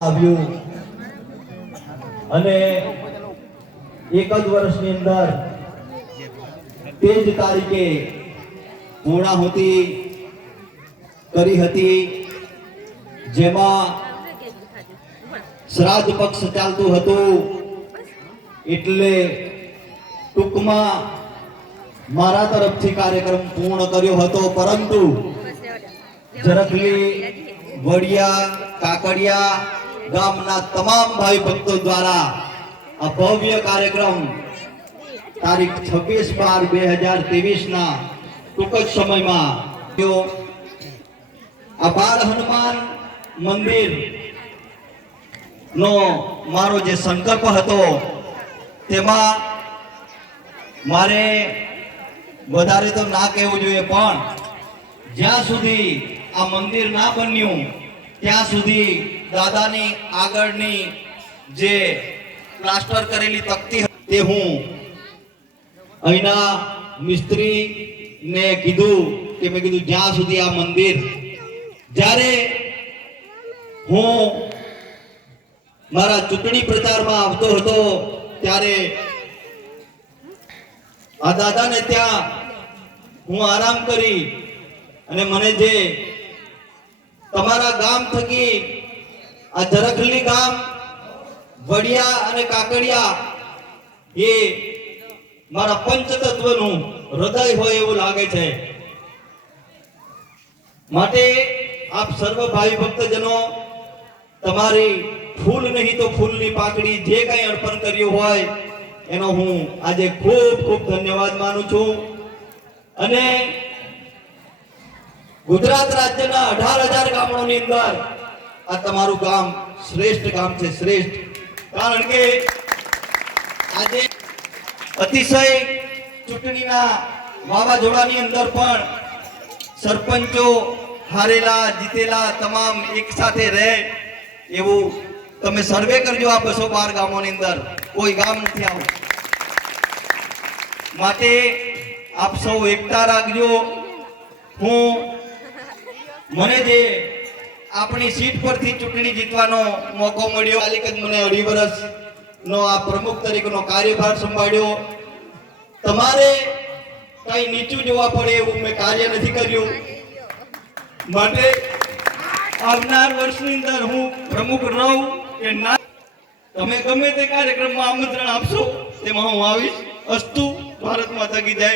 આવ્યું અને એક જ વર્ષની અંદર તે જ તારીખે પૂર્ણાહુતિ કરી હતી, જેમાં શ્રાદ્ધ પક્ષ ચાલતું હતું. એટલે ટૂંકમાં મારા તરફથી કાર્યક્રમ પૂર્ણ કર્યો હતો, પરંતુ ઝરખલી, વડિયા, કાકડિયા ગામના તમામ ભાઈ ભક્તો દ્વારા આ ભવ્ય કાર્યક્રમ તારીખ 26/12/2023 ના ટૂંક જ સમયમાં આ બાળ હનુમાન મંદિર નો મારો જે સંકલ્પ હતો તેમાં મારે વધારે તો ના કહેવું જોઈએ, પણ જ્યાં સુધી આ મંદિર ના બન્યું ત્યાં સુધી દાદાની આગળની જે પ્લાસ્ટર કરેલી તકતી તે હું અહીંના મિસ્ત્રીને કીધું કે મેં કીધું જ્યાં સુધી આ મંદિર, જ્યારે હું મારા ચૂંટણી પ્રચારમાં આવતો હતો ત્યારે આ દાદાને ત્યાં હું આરામ કરી અને મને જે તમારા ગામ થકી આ ઝરખલી ગામ, વડિયા અને કાકડિયા એ મારા પંચતત્વનું હૃદય હોય એવું લાગે છે. માટે આપ સર્વ ભાઈ ભક્તજનો તમારી ફૂલ નહીં તો ફૂલની પાકડી જે કંઈ અર્પણ કર્યું હોય એનો હું આજે ખૂબ ખૂબ ધન્યવાદ માનું છું. અને ગુજરાત રાજ્યના 18,000 ગામોની અંદર આ તમારું ગામ શ્રેષ્ઠ ગામ છે, શ્રેષ્ઠ. કારણ કે આજે અતિશય ચૂંટણીના વાવાઝોડાની અંદર પણ સરપંચો હારેલા જીતેલા તમામ એક સાથે રહે એવું તમે સર્વે કરજો. આ 212 ગામોની અંદર કોઈ ગામ નથી આવું. માટે આપ સૌ એકતા રાખજો. હું મને જે આપણી સીટ પરથી ચૂંટણી જીતવાનો મોકો મળ્યો, કાલિક જ મને 2.5 વર્ષનો આ પ્રમુખ તરીકેનો કાર્યભાર સંભાળ્યો. તમારે કઈ નીચું જોવા પડે એવું મેં કાર્ય નથી કર્યું. માટે આવનાર વર્ષની અંદર હું પ્રમુખ રહું કે ના, તમે ગમે તે કાર્યક્રમમાં આમંત્રણ આપશો તેમાં હું આવીશ. અસ્તુ. ભારત માતા કી જય.